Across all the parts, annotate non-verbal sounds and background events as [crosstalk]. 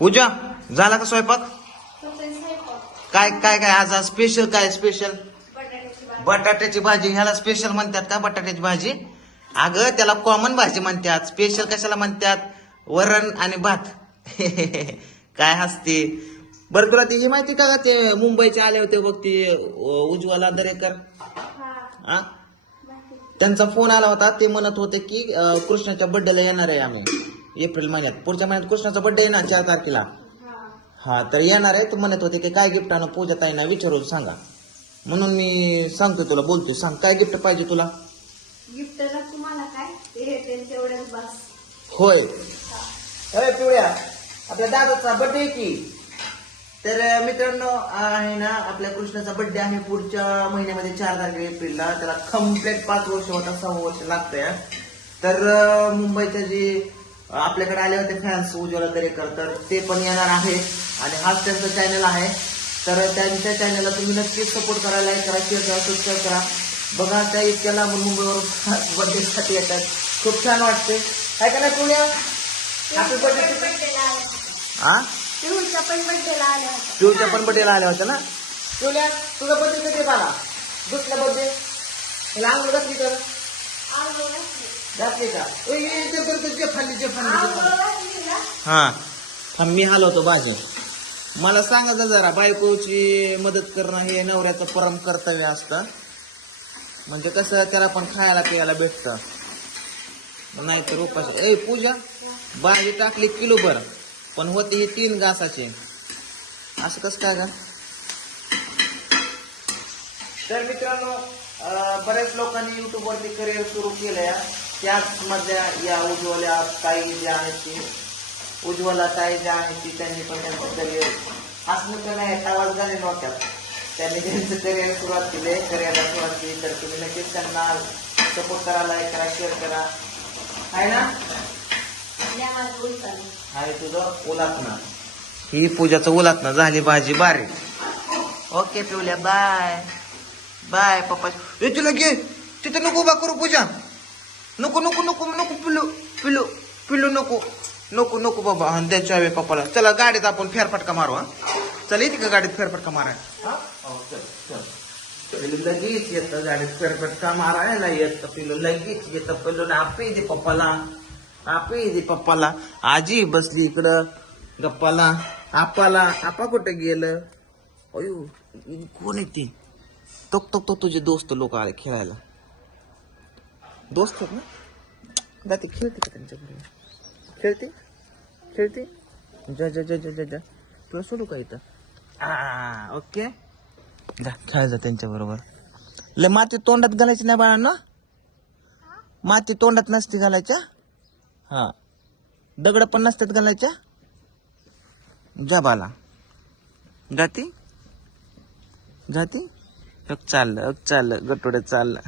पूजा झाला का स्वयंपाक? काय काय काय आज आज स्पेशल काय स्पेशल बटाट्याची भाजी. ह्याला स्पेशल म्हणतात का बटाट्याची भाजी? अगं त्याला कॉमन भाजी म्हणतात. स्पेशल कशाला म्हणतात? वरण आणि भात. [laughs] काय हसते. बरं तुला ते हे माहिती का ते मुंबईचे आले होते बघ ते उज्ज्वला दरेकर हा. त्यांचा फोन आला होता. ते म्हणत होते की कृष्णाच्या बर्थडेला येणार आहे आम्ही. एप्रिल महिन्यात. पुढच्या महिन्यात कृष्णाचा बर्थडे आहे ना चार तारखेला. हा तर येणार आहे. तर म्हणत होते की काय गिफ्ट आणू पूजा ताईंना विचारून सांगा. म्हणून मी सांगतोय तुला बोलतोय. सांग काय गिफ्ट पाहिजे तुला? तुम्हाला काय? बस. होय. अरे पिवळ्या आपल्या दादाचा बर्थडे की? तर मित्रांनो आहे ना आपल्या कृष्णाचा बर्थडे आहे पुढच्या महिन्यामध्ये चार तारखे एप्रिलला. त्याला कंप्लीट पाच वर्ष होता सहा वर्ष लागतंय. तर अं, मुंबईचे जे आपल्याकडे आले होते फॅन्स उज्ज्वला दरेकर तर ते पण येणार आहे. आणि हाच त्यांचं चॅनल आहे. तर त्यांच्या चॅनलला तुम्ही नक्कीच सपोर्ट करा लाईक करा शेअर करा सबस्क्राईब करा. बघा त्या इतक्या लांबून मुंबईवर बर्थडेसाठी येतात. खूप छान वाटते काय का नाही पुण्या हॅपी बर्थडे हा पिहूच्या पण बड्डेला आल्या होत्या पिऊच्या पण बर्थडेला आल्या होत्या ना? पिवल्या तुझा बर्थडे कधी झाला दुसरा बर्थडे तिला आंघोळ घातली तर? आंघोळ का? ए, ए, ते करतो जे फाडली जे हा. थांब मी हलवतो बाजू. मला सांगा जा जरा बायकोची मदत करणं हे नवऱ्याचं परम कर्तव्य असतं. म्हणजे कसं त्याला पण खायला प्यायला भेटतं. नाहीतर उपास ए पूजा भाजी टाकली किलो भर पण होती ही तीन गासाची असं कसं काय का तर मित्रांनो बऱ्याच लोकांनी युट्यूब वरती करिअर सुरू केलंय. त्याच मधल्या या उज्ज्वला ताई ज्या आहेत ती उज्ज्वला ताई ज्या आहेत ती त्यांनी पण त्यांचं करिअर असलं तर नाही आवाज झाले नव्हत्या त्यांनी त्यांचं करिअर सुरुवात केली करिअरला सुरुवात केली तर तुम्ही नक्कीच त्यांना सपोर्ट करा लाईक करा शेअर करा. आहे ना. आहे तुझं उलातना ही पूजाचं उलातना झाली भाजी बारी. ओके पिवल्या बाय बाय पप्पा ए तुला घे तिथं नको उभा करू पूजा नको नको नको नको पिलू पिलू पिलू नको नको नको बाबा हा द्यायच्या हवे पप्पाला चला गाडीत आपण फेरफटका मारू हा चल येते का गाडीत फेरफटका माराय हा? हो, चल, चल. पिलू लगेच येतं गाडीत फेरफटका मारायला येतं पिलू लगेच येतं पिलू आपे दे पप्पाला आपे दे पप्पाला आजी बसली इकडं गप्पाला आपाला आपा कुठं गेलं अयो कोण आहे ती तोक तोक तो तुझे दोस्त लोक आले खेळायला. दोस्त आहेत ना? जाते खेळते का त्यांच्याबरोबर खेळते? खेळते? जा जा जा जा जा जा. तुला सोडू का इथं? आ, ओके. जा खेळ जा त्यांच्या बरोबर. ले माती तोंडात घालायची नाही बाळांना? माती तोंडात नसती घालायच्या? हा. दगड पण नसतात घालायच्या? जा बाला जाती? जाती? अग चाललं अग चाललं गटोडे चाललं.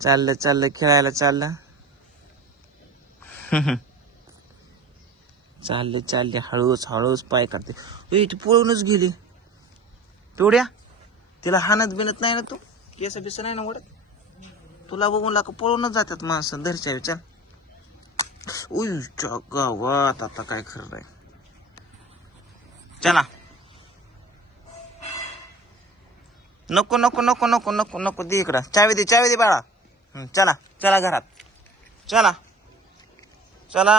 चाललं चाललं खेळायला चाललं. [laughs] चालले चालले हळूच हळूच पाय करते ए ती पळूनच गेली. पिवड्या तिला हानत बिनत नाही ना तू? केस बिस नाही ना ओढत? तुला बघून लाका पळूनच जातात माणसं धरच्या विचार उच्या गावात आता काय खरं नाही चला. नको नको नको नको नको नको दे इकडं. चावी दे चावी दे बाळा. चला चला घरात. चला. चला.